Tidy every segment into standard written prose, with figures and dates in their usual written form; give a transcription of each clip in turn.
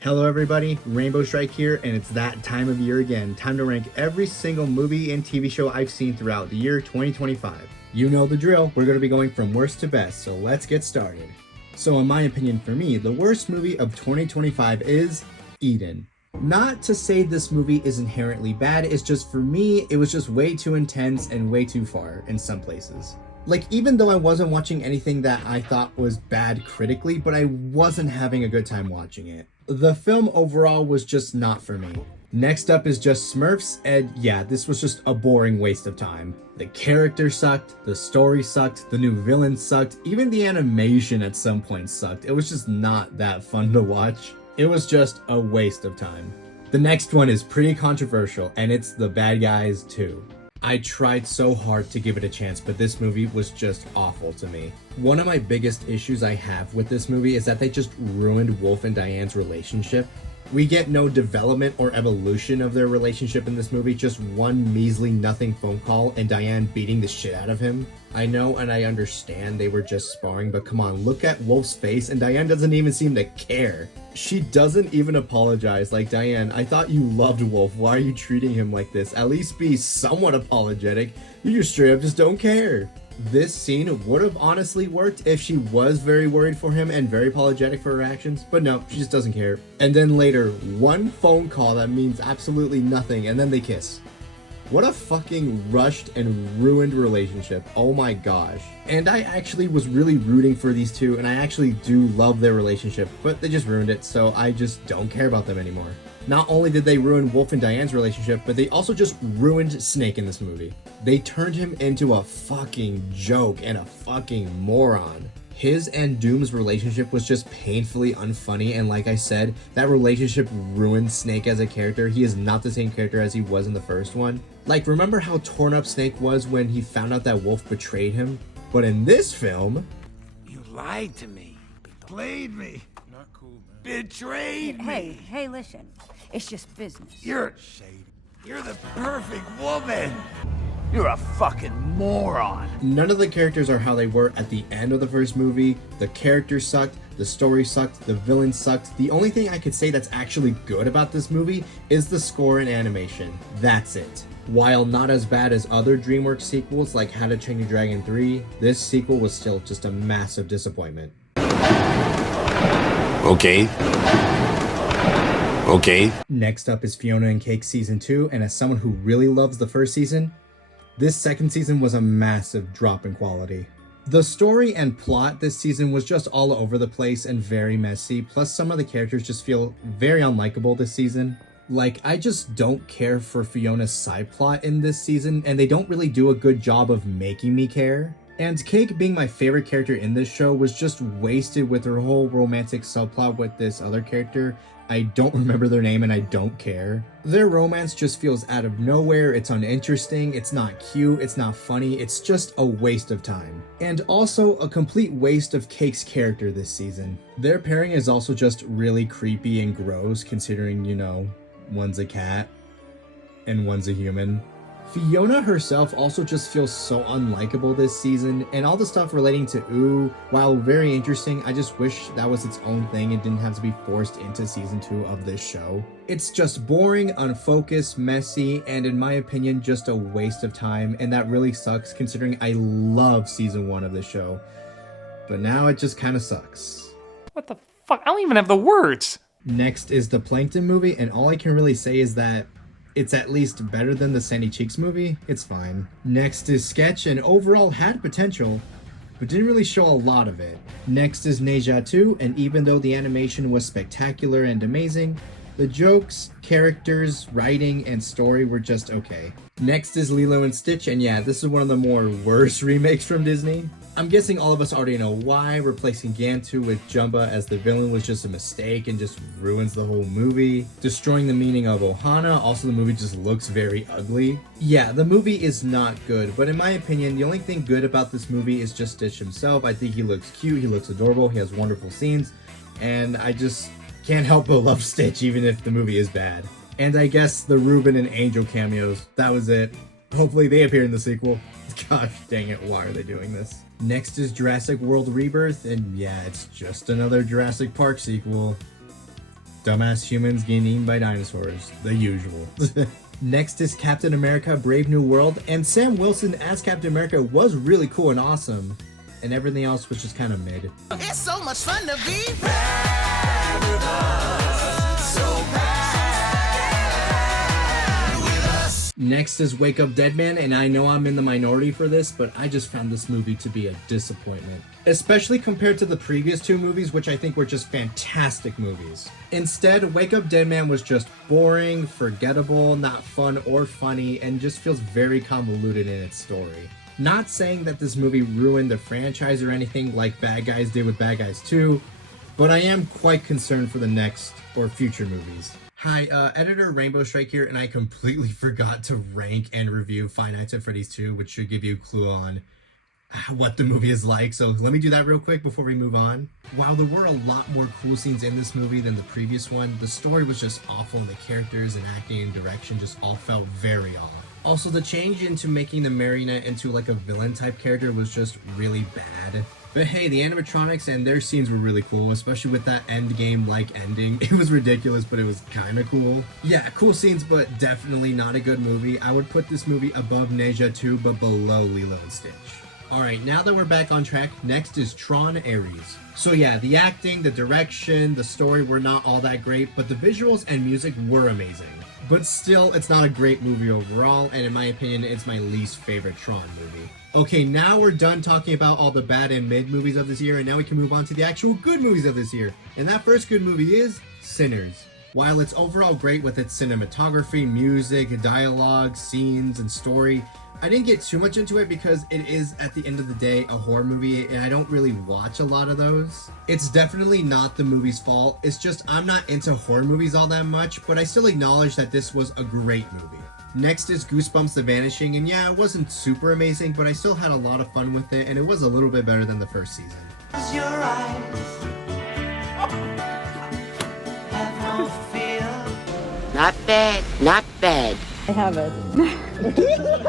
Hello everybody, Rainbow Strike here, and it's that time of year again. Time to rank every single movie and TV show I've seen throughout the year 2025. You know the drill, we're going to be going from worst to best, so let's get started. So in my opinion, for me, the worst movie of 2025 is Eden. Not to say this movie is inherently bad, it's just for me, it was just way too intense and way too far in some places. Like, even though I wasn't watching anything that I thought was bad critically, but I wasn't having a good time watching it. The film overall was just not for me. Next up is just Smurfs, and yeah, this was just a boring waste of time. The character sucked, the story sucked, the new villain sucked, even the animation at some point sucked. It was just not that fun to watch. It was just a waste of time. The next one is pretty controversial, and it's The Bad Guys 2. I tried so hard to give it a chance, but this movie was just awful to me. One of my biggest issues I have with this movie is that they just ruined Wolf and Diane's relationship. We get no development or evolution of their relationship in this movie, just one measly nothing phone call and Diane beating the shit out of him. I know and I understand they were just sparring, but come on, look at Wolf's face and Diane doesn't even seem to care. She doesn't even apologize. Like, Diane, I thought you loved Wolf. Why are you treating him like this? At least be somewhat apologetic. You just straight up just don't care. This scene would have honestly worked if she was very worried for him and very apologetic for her actions, but no, she just doesn't care. And then later, one phone call that means absolutely nothing, and then they kiss. What a fucking rushed and ruined relationship. Oh my gosh. And I actually was really rooting for these two, and I actually do love their relationship, but they just ruined it, so I just don't care about them anymore. Not only did they ruin Wolf and Diane's relationship, but they also just ruined Snake in this movie. They turned him into a fucking joke and a fucking moron. His and Doom's relationship was just painfully unfunny, and like I said, that relationship ruined Snake as a character. He is not the same character as he was in the first one. Like, remember how torn up Snake was when he found out that Wolf betrayed him? But in this film... You lied to me. Played me. Not cool, man. Betrayed me. Hey, listen. It's just business. You're the perfect woman. You're a fucking moron. None of the characters are how they were at the end of the first movie. The characters sucked, the story sucked, the villain sucked. The only thing I could say that's actually good about this movie is the score and animation. That's it. While not as bad as other DreamWorks sequels like How to Train Your Dragon 3, this sequel was still just a massive disappointment. Okay. Next up is Fiona and Cake Season 2, and as someone who really loves the first season, this second season was a massive drop in quality. The story and plot this season was just all over the place and very messy, plus some of the characters just feel very unlikable this season. Like, I just don't care for Fiona's side plot in this season, and they don't really do a good job of making me care. And Cake, being my favorite character in this show, was just wasted with her whole romantic subplot with this other character. I don't remember their name and I don't care. Their romance just feels out of nowhere, it's uninteresting, it's not cute, it's not funny, it's just a waste of time. And also a complete waste of Cake's character this season. Their pairing is also just really creepy and gross considering, you know, one's a cat and one's a human. Fiona herself also just feels so unlikable this season, and all the stuff relating to Ooh, while very interesting, I just wish that was its own thing and didn't have to be forced into season 2 of this show. It's just boring, unfocused, messy, and in my opinion, just a waste of time, and that really sucks considering I love season 1 of this show. But now it just kinda sucks. What the fuck? I don't even have the words! Next is the Plankton movie, and all I can really say is that it's at least better than the Sandy Cheeks movie. It's fine. Next is Sketch, and overall had potential, but didn't really show a lot of it. Next is Neja 2, and even though the animation was spectacular and amazing, the jokes, characters, writing, and story were just okay. Next is Lilo and Stitch, and yeah, this is one of the more worse remakes from Disney. I'm guessing all of us already know why. Replacing Gantu with Jumba as the villain was just a mistake and just ruins the whole movie. Destroying the meaning of Ohana, also the movie just looks very ugly. Yeah, the movie is not good, but in my opinion, the only thing good about this movie is just Stitch himself. I think he looks cute, he looks adorable, he has wonderful scenes, and I just can't help but love Stitch even if the movie is bad. And I guess the Reuben and Angel cameos, that was it. Hopefully they appear in the sequel. Gosh dang it, why are they doing this? Next is Jurassic World Rebirth, and yeah, it's just another Jurassic Park sequel. Dumbass humans getting eaten by dinosaurs. The usual. Next is Captain America Brave New World, and Sam Wilson as Captain America was really cool and awesome, and everything else was just kind of mid. It's so much fun to be bad with us. So bad with us. Next is Wake Up Dead Man, and I know I'm in the minority for this, but I just found this movie to be a disappointment. Especially compared to the previous two movies, which I think were just fantastic movies. Instead, Wake Up Dead Man was just boring, forgettable, not fun or funny, and just feels very convoluted in its story. Not saying that this movie ruined the franchise or anything like Bad Guys did with Bad Guys 2, but I am quite concerned for the next or future movies. Hi, editor Rainbow Strike here, and I completely forgot to rank and review Five Nights at Freddy's 2, which should give you a clue on what the movie is like, so let me do that real quick before we move on. While there were a lot more cool scenes in this movie than the previous one, the story was just awful and the characters and acting and direction just all felt very off. Also, the change into making the marionette into like a villain type character was just really bad. But hey, the animatronics and their scenes were really cool, especially with that endgame-like ending. It was ridiculous, but it was kind of cool. Yeah, cool scenes, but definitely not a good movie. I would put this movie above Neja 2, but below Lilo and Stitch. Alright, now that we're back on track, next is Tron Ares. So yeah, the acting, the direction, the story were not all that great, but the visuals and music were amazing. But still, it's not a great movie overall, and in my opinion, it's my least favorite Tron movie. Okay, now we're done talking about all the bad and mid movies of this year, and now we can move on to the actual good movies of this year. And that first good movie is Sinners. While it's overall great with its cinematography, music, dialogue, scenes, and story, I didn't get too much into it because it is, at the end of the day, a horror movie, and I don't really watch a lot of those. It's definitely not the movie's fault, it's just I'm not into horror movies all that much, but I still acknowledge that this was a great movie. Next is Goosebumps The Vanishing, and yeah, it wasn't super amazing, but I still had a lot of fun with it, and it was a little bit better than the first season. Your eyes have no fear. Not bad, not bad. I have it.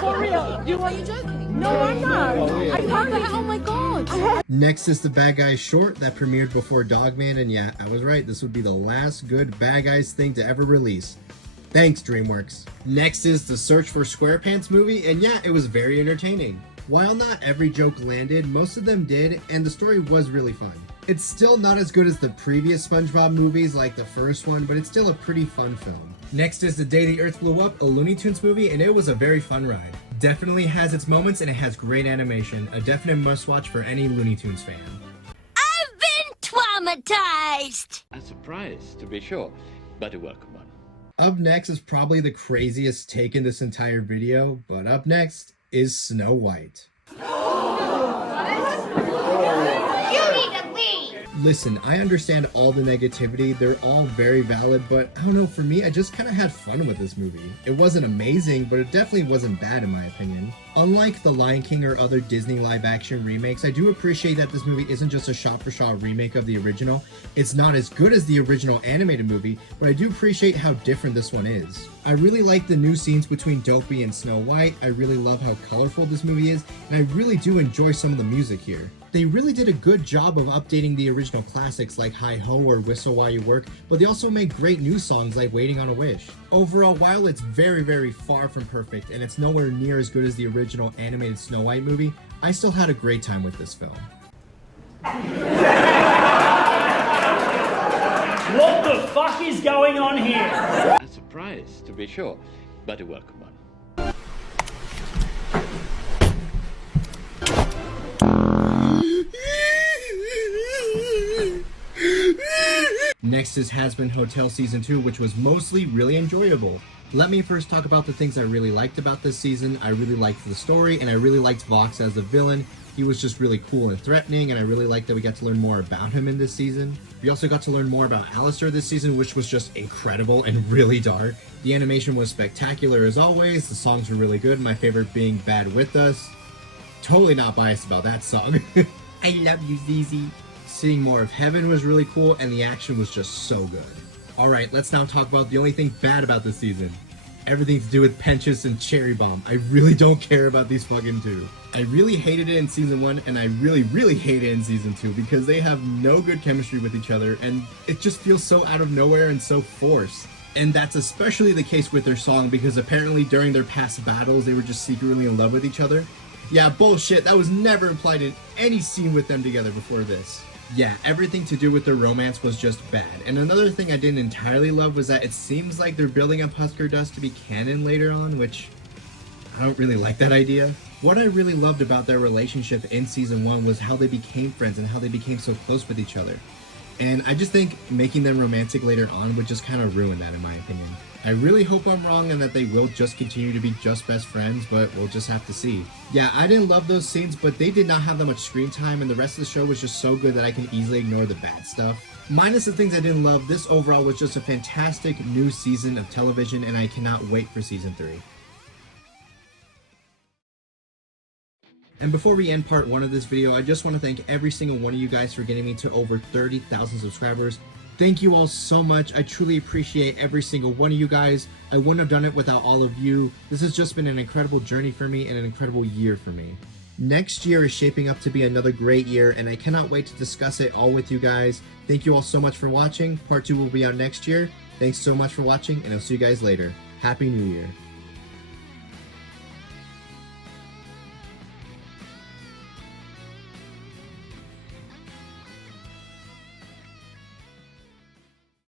For real? Are you joking? No, I'm not. I heard it. Oh my god. Next is the Bad Guys short that premiered before Dogman, and yeah, I was right, this would be the last good Bad Guys thing to ever release. Thanks, DreamWorks. Next is the Search for SquarePants movie, and yeah, it was very entertaining. While not every joke landed, most of them did, and the story was really fun. It's still not as good as the previous SpongeBob movies like the first one, but it's still a pretty fun film. Next is The Day the Earth Blew Up, a Looney Tunes movie, and it was a very fun ride. Definitely has its moments and it has great animation, a definite must-watch for any Looney Tunes fan. I've been traumatized. A surprise, to be sure, but a welcome one. Up next is probably the craziest take in this entire video, but up next is Snow White. Listen, I understand all the negativity, they're all very valid, but I don't know, for me, I just kind of had fun with this movie. It wasn't amazing, but it definitely wasn't bad in my opinion. Unlike The Lion King or other Disney live-action remakes, I do appreciate that this movie isn't just a shot-for-shot remake of the original. It's not as good as the original animated movie, but I do appreciate how different this one is. I really like the new scenes between Dopey and Snow White, I really love how colorful this movie is, and I really do enjoy some of the music here. They really did a good job of updating the original classics like Hi Ho or Whistle While You Work, but they also made great new songs like Waiting on a Wish. Overall, while it's very, very far from perfect and it's nowhere near as good as the original animated Snow White movie, I still had a great time with this film. What the fuck is going on here? A surprise, to be sure, but a welcome one. Next is Hazbin Hotel Season 2, which was mostly really enjoyable. Let me first talk about the things I really liked about this season. I really liked the story, and I really liked Vox as a villain. He was just really cool and threatening, and I really liked that we got to learn more about him in this season. We also got to learn more about Alistair this season, which was just incredible and really dark. The animation was spectacular as always, the songs were really good, my favorite being Bad With Us. Totally not biased about that song. I love you, ZZ. Seeing more of Heaven was really cool, and the action was just so good. Alright, let's now talk about the only thing bad about this season. everything to do with Penchus and Cherry Bomb. I really don't care about these fucking two. I really hated it in season 1 and I really hate it in season 2 because they have no good chemistry with each other and it just feels so out of nowhere and so forced. And that's especially the case with their song because apparently during their past battles they were just secretly in love with each other. Yeah, bullshit, that was never implied in any scene with them together before this. Yeah, everything to do with their romance was just bad. And another thing I didn't entirely love was that it seems like they're building up Husker Dust to be canon later on, which I don't really like that idea. What I really loved about their relationship in season 1 was how they became friends and how they became so close with each other. And I just think making them romantic later on would just kind of ruin that in my opinion. I really hope I'm wrong and that they will just continue to be just best friends, but we'll just have to see. Yeah, I didn't love those scenes, but they did not have that much screen time and the rest of the show was just so good that I can easily ignore the bad stuff. Minus the things I didn't love, this overall was just a fantastic new season of television and I cannot wait for season 3. And before we end part 1 of this video, I just want to thank every single one of you guys for getting me to over 30,000 subscribers. Thank you all so much. I truly appreciate every single one of you guys. I wouldn't have done it without all of you. This has just been an incredible journey for me and an incredible year for me. Next year is shaping up to be another great year and I cannot wait to discuss it all with you guys. Thank you all so much for watching. Part 2 will be out next year. Thanks so much for watching and I'll see you guys later. Happy New Year.